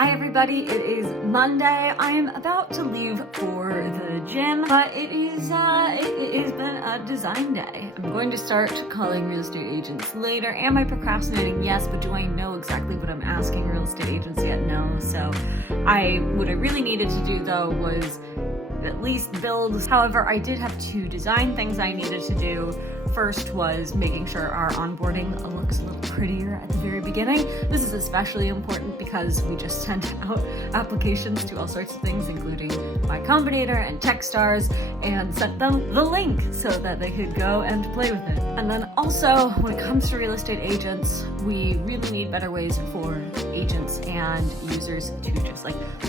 Hi everybody, it is Monday. I am about to leave for the gym, but it has been a design day. I'm going to start calling real estate agents later. Am I procrastinating? Yes, but do I know exactly what I'm asking real estate agents yet? No. So what I really needed to do though was at least build. However, I did have two design things I needed to do. First was making sure our onboarding looks a little prettier at the very beginning. This is especially important because we just sent out applications to all sorts of things, including Y Combinator and TechStars, and sent them the link so that they could go and play with it. And then also, when it comes to real estate agents, we really need better ways for agents and users to just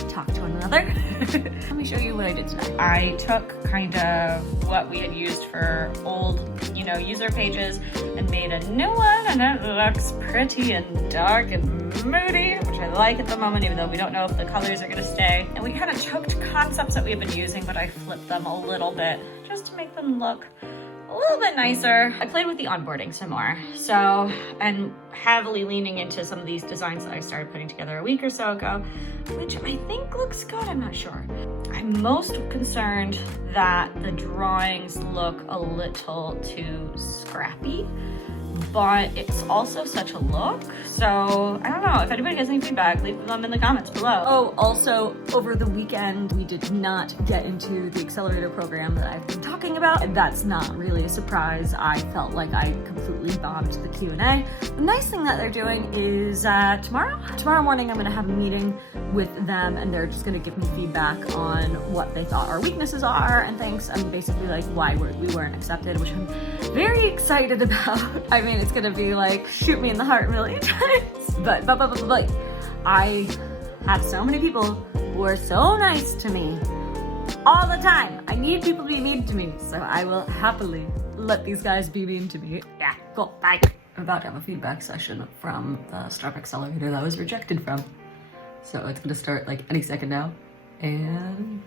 talk to one another. Let me show you what I did today. I took kind of what we had used for old, user pages and made a new one, and it looks pretty and dark and moody, which I like at the moment, even though we don't know if the colors are gonna stay. And we kind of took concepts that we've been using, but I flipped them a little bit just to make them look a little bit nicer. I played with the onboarding some more. And heavily leaning into some of these designs that I started putting together a week or so ago, which I think looks good, I'm not sure. I'm most concerned that the drawings look a little too scrappy, but it's also such a look. So I don't know, if anybody has any feedback, leave them in the comments below. Oh, also over the weekend, we did not get into the accelerator program that I've been talking about. And that's not really a surprise. I felt like I completely bombed the Q&A. The nice thing that they're doing is tomorrow morning, I'm gonna have a meeting with them, and they're just gonna give me feedback on what they thought our weaknesses are and things, and basically why we weren't accepted, which I'm very excited about. I mean, it's gonna be shoot me in the heart a million times. But I have so many people who are so nice to me all the time. I need people to be mean to me, so I will happily let these guys be mean to me. Yeah, cool, bye. I'm about to have a feedback session from the startup accelerator that I was rejected from. So it's gonna start any second now, and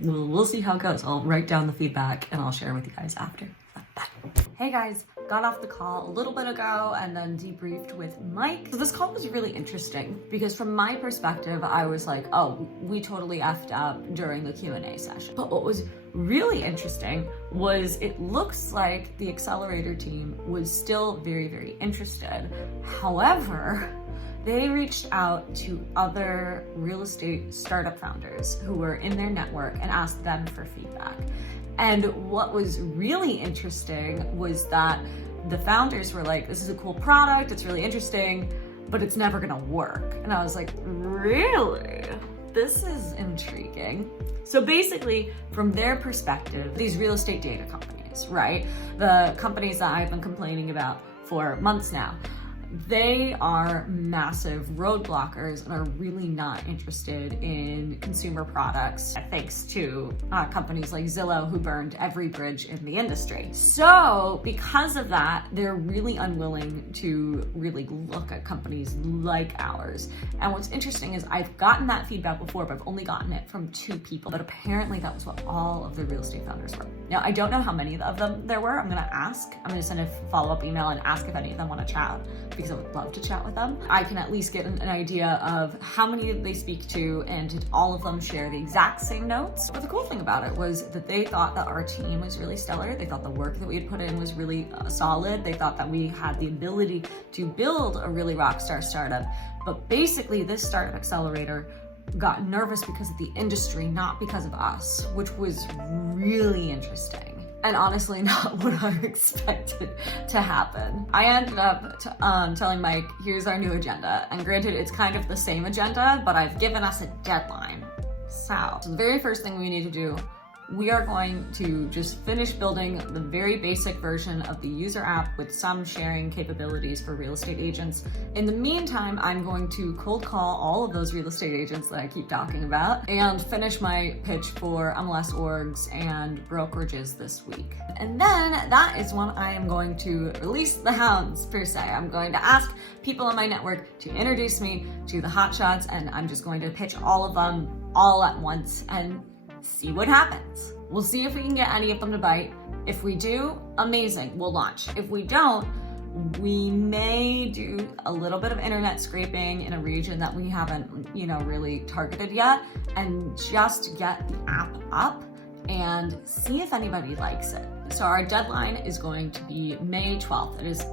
we'll see how it goes. I'll write down the feedback and I'll share with you guys after. Bye. Hey guys, got off the call a little bit ago and then debriefed with Mike. So this call was really interesting because from my perspective, I was like, oh, we totally effed up during the Q&A session. But what was really interesting was it looks like the accelerator team was still very, very interested. However, they reached out to other real estate startup founders who were in their network and asked them for feedback. And what was really interesting was that the founders were like, this is a cool product, it's really interesting, but it's never gonna work. And I was like, really? This is intriguing. So basically, from their perspective, these real estate data companies, right? The companies that I've been complaining about for months now, they are massive roadblockers and are really not interested in consumer products, thanks to companies like Zillow, who burned every bridge in the industry. So because of that, they're really unwilling to really look at companies like ours. And what's interesting is I've gotten that feedback before, but I've only gotten it from 2 people. But apparently that was what all of the real estate founders were. Now, I don't know how many of them there were. I'm gonna ask. I'm gonna send a follow-up email and ask if any of them wanna chat, because I would love to chat with them. I can at least get an idea of how many they speak to, and did all of them share the exact same notes. But the cool thing about it was that they thought that our team was really stellar. They thought the work that we had put in was really solid. They thought that we had the ability to build a really rock star startup. But basically this startup accelerator got nervous because of the industry, not because of us, which was really interesting. And honestly, not what I expected to happen. I ended up telling Mike, here's our new agenda. And granted, it's kind of the same agenda, but I've given us a deadline. So the very first thing we need to do, we are going to just finish building the very basic version of the user app with some sharing capabilities for real estate agents. In the meantime, I'm going to cold call all of those real estate agents that I keep talking about and finish my pitch for MLS orgs and brokerages this week. And then that is when I am going to release the hounds, per se. I'm going to ask people in my network to introduce me to the hotshots, and I'm just going to pitch all of them all at once and see what happens. We'll see if we can get any of them to bite. If we do, amazing, we'll launch. If we don't, We may do a little bit of internet scraping in a region that we haven't, really targeted yet, and just get the app up and see if anybody likes it. So our deadline is going to be May 12th. It is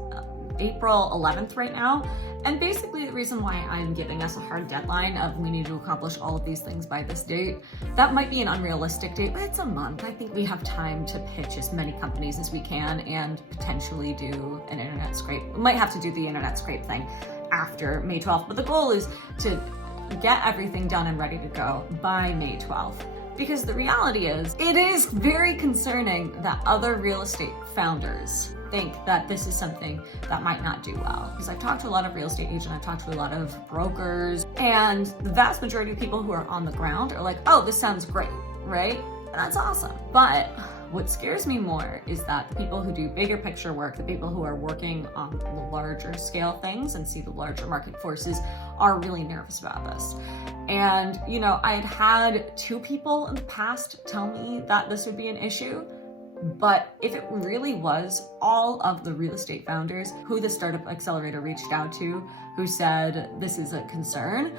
April 11th right now. And basically the reason why I'm giving us a hard deadline of we need to accomplish all of these things by this date, that might be an unrealistic date, but it's a month. I think we have time to pitch as many companies as we can and potentially do an internet scrape. We might have to do the internet scrape thing after May 12th, but the goal is to get everything done and ready to go by May 12th. Because the reality is, it is very concerning that other real estate founders think that this is something that might not do well. Because I've talked to a lot of real estate agents, I've talked to a lot of brokers, and the vast majority of people who are on the ground are like, oh, this sounds great, right? And that's awesome. But what scares me more is that the people who do bigger picture work, the people who are working on the larger scale things and see the larger market forces are really nervous about this. And, I had had 2 people in the past tell me that this would be an issue. But if it really was all of the real estate founders who the Startup Accelerator reached out to, who said this is a concern,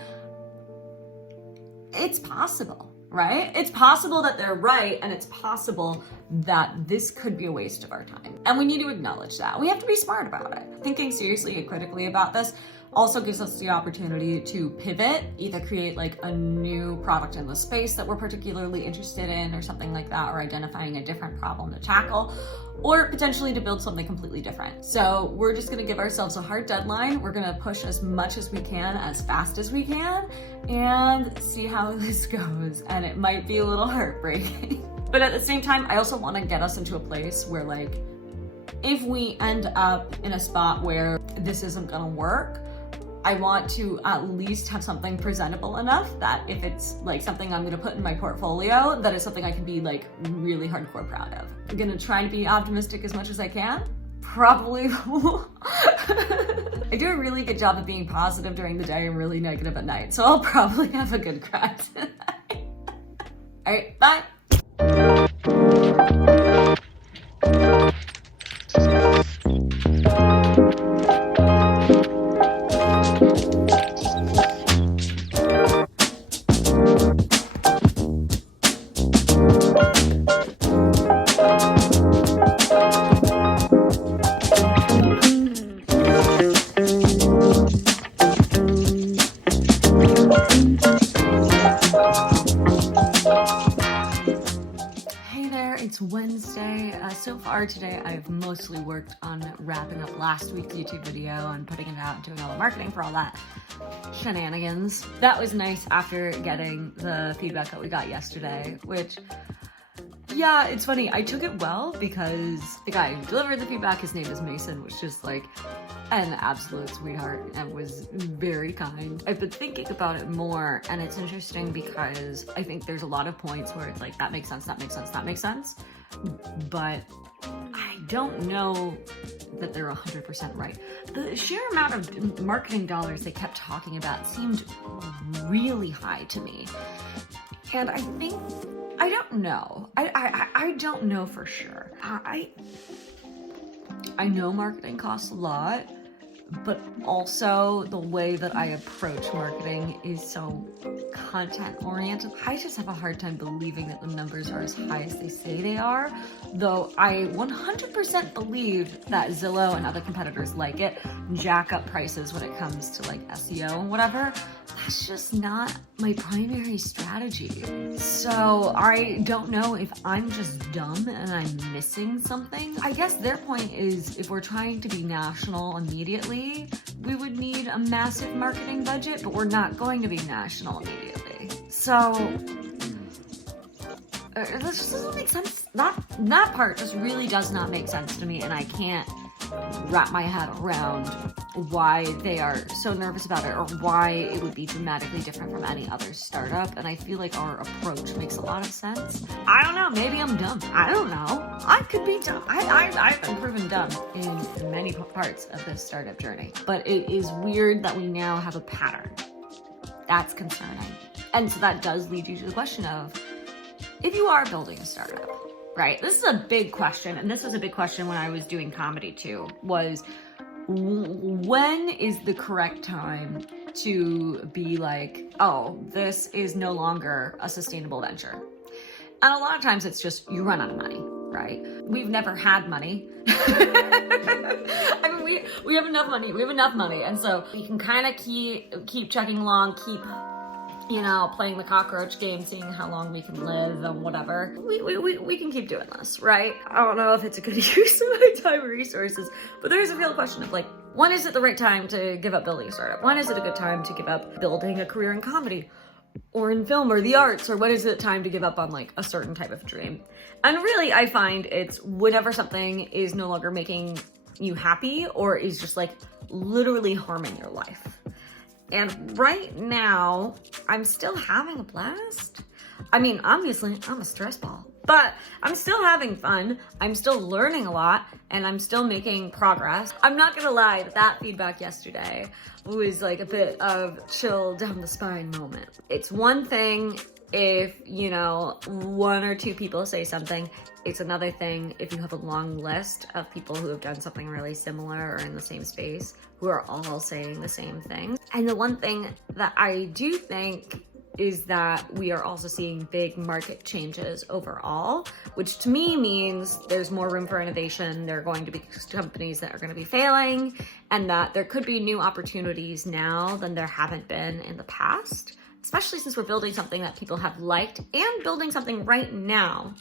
it's possible, right? It's possible that they're right, and it's possible that this could be a waste of our time. And we need to acknowledge that. We have to be smart about it. Thinking seriously and critically about this also gives us the opportunity to pivot, either create like a new product in the space that we're particularly interested in or something like that, or identifying a different problem to tackle, or potentially to build something completely different. So we're just gonna give ourselves a hard deadline. We're gonna push as much as we can, as fast as we can, and see how this goes. And it might be a little heartbreaking. But at the same time, I also wanna get us into a place where if we end up in a spot where this isn't gonna work, I want to at least have something presentable enough that if it's something I'm gonna put in my portfolio, that is something I can be really hardcore proud of. I'm gonna try to be optimistic as much as I can. Probably I do a really good job of being positive during the day and really negative at night, so I'll probably have a good cry tonight. All right, bye. It's Wednesday. So far today, I've mostly worked on wrapping up last week's YouTube video and putting it out and doing all the marketing for all that shenanigans. That was nice after getting the feedback that we got yesterday, which, yeah, it's funny. I took it well because the guy who delivered the feedback, his name is Mason, was just an absolute sweetheart and was very kind. I've been thinking about it more, and it's interesting because I think there's a lot of points where it's that makes sense, that makes sense, that makes sense. But I don't know that they're 100% right. The sheer amount of marketing dollars they kept talking about seemed really high to me. And I don't know. I don't know for sure. I know marketing costs a lot, but also the way that I approach marketing is so content oriented. I just have a hard time believing that the numbers are as high as they say they are, though I 100% believe that Zillow and other competitors like it jack up prices when it comes to SEO and whatever. That's just not my primary strategy. So I don't know if I'm just dumb and I'm missing something. I guess their point is if we're trying to be national immediately, we would need a massive marketing budget, but we're not going to be national immediately. So this just doesn't make sense. That part just really does not make sense to me, and I can't wrap my head around why they are so nervous about it or why it would be dramatically different from any other startup. And I feel like our approach makes a lot of sense. I don't know, maybe I'm dumb. I don't know. I could be dumb. I've been proven dumb in many parts of this startup journey. But it is weird that we now have a pattern. That's concerning. And so that does lead you to the question of, if you are building a startup, right? This is a big question, and this was a big question when I was doing comedy too, was when is the correct time to be like, oh, this is no longer a sustainable venture? And a lot of times it's just you run out of money, right? We've never had money. I mean, we have enough money. We have enough money. And so we can kind of keep chugging along, keep, you know, playing the cockroach game, seeing how long we can live and whatever. We can keep doing this, right? I don't know if it's a good use of my time or resources, but there is a real question of like, when is it the right time to give up building a startup? When is it a good time to give up building a career in comedy or in film or the arts? Or when is it time to give up on like a certain type of dream? And really, I find it's whenever something is no longer making you happy or is just like literally harming your life. And right now, I'm still having a blast. I mean, obviously, I'm a stress ball, but I'm still having fun. I'm still learning a lot, and I'm still making progress. I'm not gonna lie, that feedback yesterday was like a bit of chill down the spine moment. It's one thing if, you know, one or two people say something. It's another thing if you have a long list of people who have done something really similar or in the same space who are all saying the same thing. And the one thing that I do think is that we are also seeing big market changes overall, which to me means there's more room for innovation. There are going to be companies that are going to be failing, and that there could be new opportunities now than there haven't been in the past, especially since we're building something that people have liked and building something right now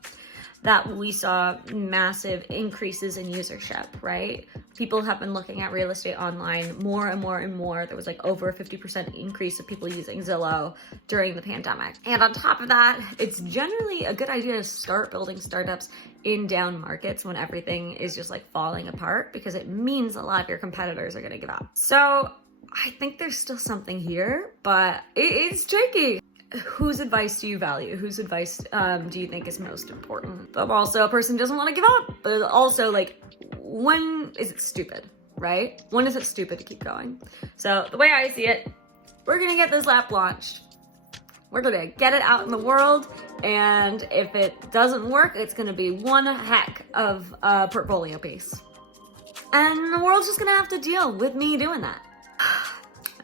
that we saw massive increases in usership, right? People have been looking at real estate online more and more and more. There was like over a 50% increase of people using Zillow during the pandemic. And on top of that, it's generally a good idea to start building startups in down markets when everything is just like falling apart, because it means a lot of your competitors are gonna give up. So I think there's still something here, but it's tricky. Whose advice do you value? Whose advice do you think is most important? I'm also a person who doesn't want to give up, but also like, when is it stupid, right? When is it stupid to keep going? So the way I see it, we're gonna get this app launched. We're gonna get it out in the world, and if it doesn't work, it's gonna be one heck of a portfolio piece. And the world's just gonna have to deal with me doing that.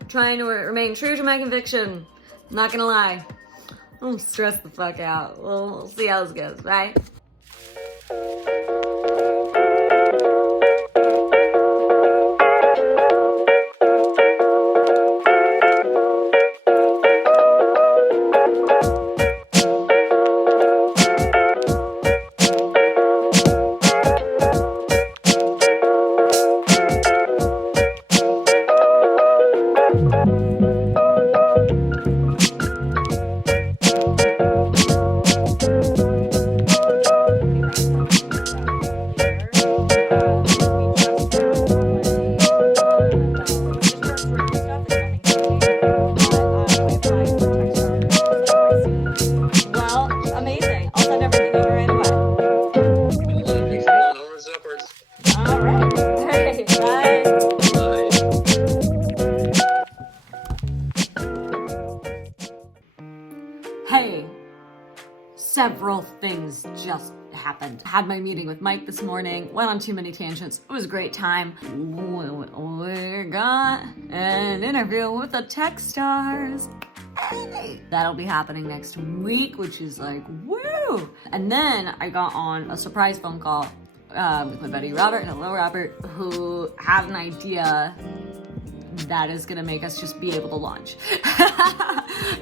I'm trying to remain true to my conviction. Not gonna lie, I'm stressed the fuck out. We'll see how this goes, right? Hey, several things just happened. Had my meeting with Mike this morning, went on too many tangents. It was a great time. We got an interview with the TechStars. Hey, that'll be happening next week, which is like, woo! And then I got on a surprise phone call with my buddy Robert, hello Robert, who had an idea that is gonna make us just be able to launch.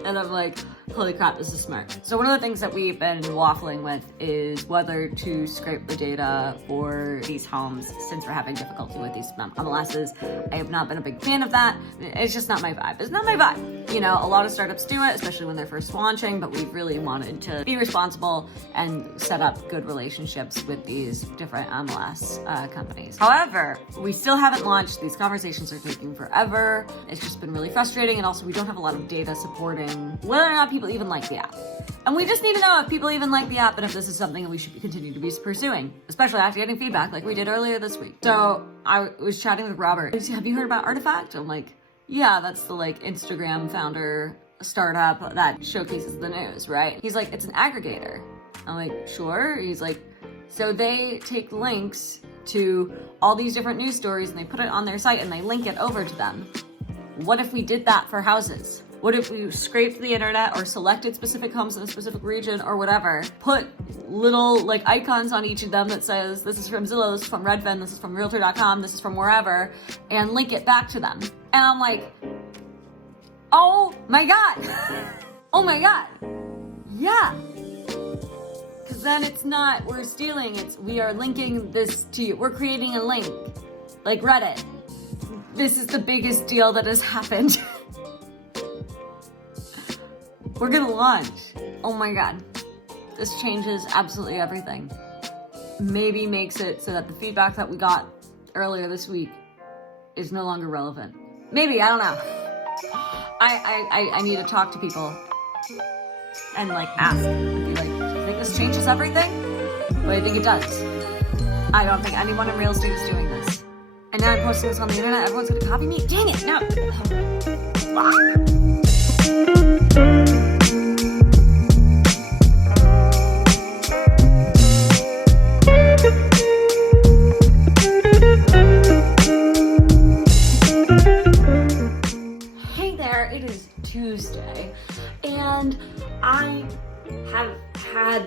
And I'm like, holy crap, this is smart. So one of the things that we've been waffling with is whether to scrape the data for these homes, since we're having difficulty with these MLSs. I have not been a big fan of that. It's just not my vibe. It's not my vibe. You know, a lot of startups do it, especially when they're first launching, but we really wanted to be responsible and set up good relationships with these different MLS companies. However, we still haven't launched. These conversations are taking forever. It's just been really frustrating, and also we don't have a lot of data supporting whether or not people even like the app. And we just need to know if people even like the app and if this is something that we should continue to be pursuing, especially after getting feedback like we did earlier this week. So I was chatting with Robert. Have you heard about Artifact? I'm like, yeah, that's the like Instagram founder startup that showcases the news, right? He's like, it's an aggregator. I'm like, sure. He's like, so they take links to all these different news stories and they put it on their site and they link it over to them. What if we did that for houses? What if we scraped the internet or selected specific homes in a specific region or whatever, put little like icons on each of them that says, this is from Zillow, this is from Redfin, this is from Realtor.com, this is from wherever, and link it back to them. And I'm like, oh my God. Oh my God. Yeah. Because then it's not, we're stealing, it's we are linking this to you. We're creating a link, like Reddit. This is the biggest deal that has happened. We're gonna launch. Oh my God. This changes absolutely everything. Maybe makes it so that the feedback that we got earlier this week is no longer relevant. Maybe, I don't know. I need to talk to people and like ask and be like, do you think this changes everything? But I think it does. I don't think anyone in real estate is doing this. And now I'm posting this on the internet, everyone's gonna copy me? Dang it, no. Hey there, it is Tuesday, and I have had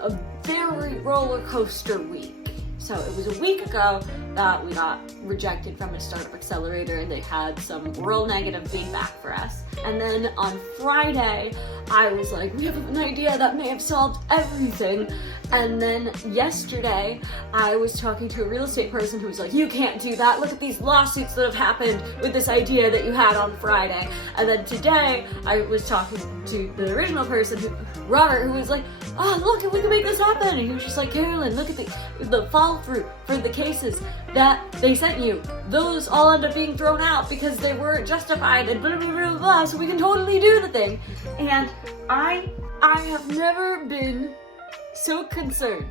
a very roller coaster week. So it was a week ago that we got rejected from a startup accelerator and they had some real negative feedback for us. And then on Friday, I was like, we have an idea that may have solved everything. And then yesterday, I was talking to a real estate person who was like, you can't do that. Look at these lawsuits that have happened with this idea that you had on Friday. And then today, I was talking to the original person, Robert, who was like, oh, look, we can make this happen. And he was just like, Carolyn, look at the follow through for the cases that they sent you. Those all end up being thrown out because they weren't justified and blah, blah, blah, blah, so we can totally do the thing. And I have never been so concerned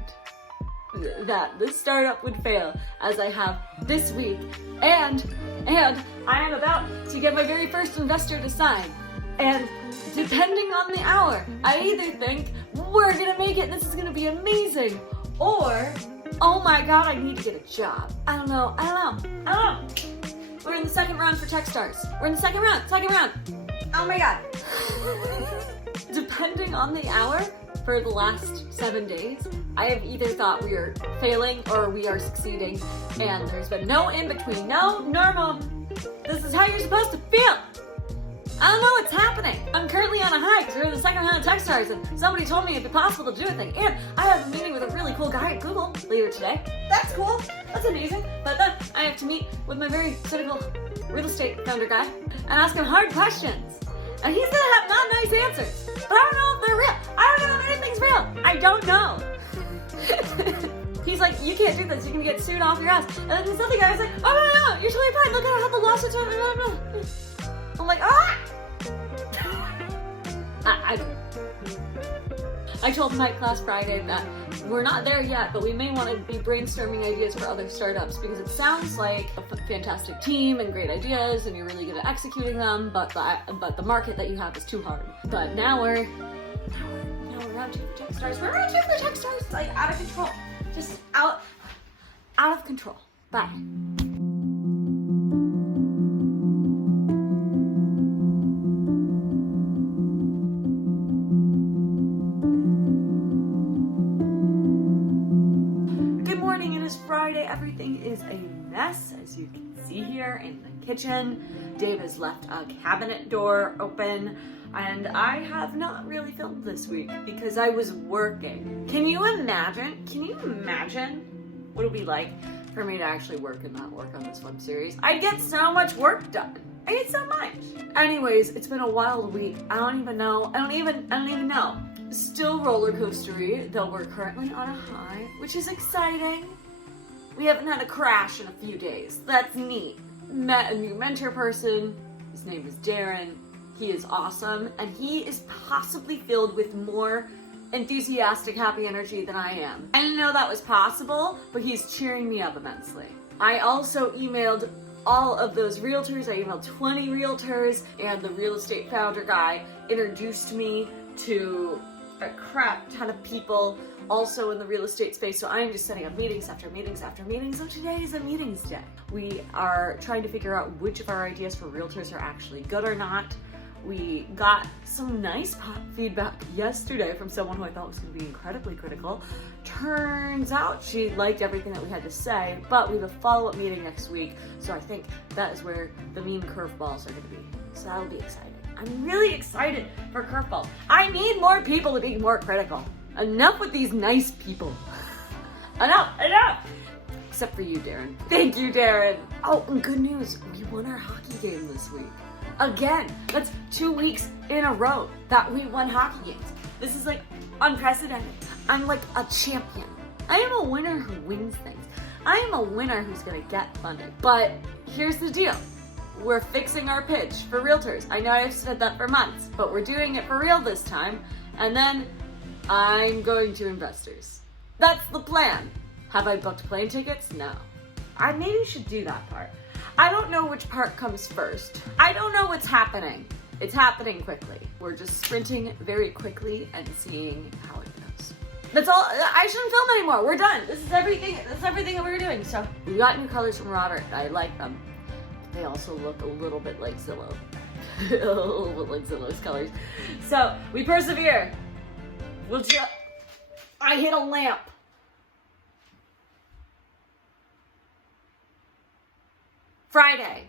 that this startup would fail as I have this week. And I am about to get my very first investor to sign. And depending on the hour, I either think we're gonna make it, this is gonna be amazing, or oh my God, I need to get a job. I don't know. We're in the second round for TechStars. We're in the second round. Oh my God. Depending on the hour, for the last 7 days, I have either thought we are failing or we are succeeding, and there's been no in between, no normal. This is how you're supposed to feel. I don't know what's happening. I'm currently on a high because we're in the second round of TechStars and somebody told me it'd be possible to do a thing. And I have a meeting with a really cool guy at Google later today. That's cool. That's amazing. But then I have to meet with my very cynical real estate founder guy and ask him hard questions. And he's gonna have not nice answers. But I don't know if they're real. I don't know if anything's real. I don't know. He's like, you can't do this. You can get sued off your ass. And then this other guy's like, oh no, you're totally fine. Look at how the lawsuits are. I'm like, ah! I told Mike last Friday that we're not there yet, but we may want to be brainstorming ideas for other startups because it sounds like a fantastic team and great ideas and you're really good at executing them, but the market that you have is too hard. But now we're round two for TechStars. We're round two for TechStars. Like out of control. Just out of control. Bye. Friday, everything is a mess, as you can see here in the kitchen. Dave has left a cabinet door open, and I have not really filmed this week because I was working. Can you imagine what it would be like for me to actually work and not work on this web series? I get so much work done. I get so much. Anyways, it's been a wild week. I don't even know. Still roller coastery, though we're currently on a high, which is exciting. We haven't had a crash in a few days. That's neat. Met a new mentor person. His name is Darren. He is awesome, and he is possibly filled with more enthusiastic, happy energy than I am. I didn't know that was possible, but he's cheering me up immensely. I also emailed all of those realtors. I emailed 20 realtors, and the real estate founder guy introduced me to a crap ton of people also in the real estate space, so I'm just setting up meetings after meetings after meetings, so today is a meetings day. We are trying to figure out which of our ideas for realtors are actually good or not. We got some nice feedback yesterday from someone who I thought was going to be incredibly critical. Turns out she liked everything that we had to say, but we have a follow-up meeting next week, so I think that is where the mean curveballs are going to be. So that'll be exciting. I'm really excited for curveballs. I need more people to be more critical. Enough with these nice people. Enough. Except for you, Darren. Thank you, Darren. Oh, and good news. We won our hockey game this week. Again, that's 2 weeks in a row that we won hockey games. This is like unprecedented. I'm like a champion. I am a winner who wins things. I am a winner who's gonna get funded. But here's the deal. We're fixing our pitch for realtors. I know I've said that for months, but we're doing it for real this time. And then I'm going to investors. That's the plan. Have I booked plane tickets? No. I maybe should do that part. I don't know which part comes first. I don't know what's happening. It's happening quickly. We're just sprinting very quickly and seeing how it goes. That's all. I shouldn't film anymore. We're done. This is everything that we're doing. So we got new colors from Robert. I like them. They also look a little bit like Zillow. A little bit like Zillow's colors. So we persevere. I hit a lamp. Friday.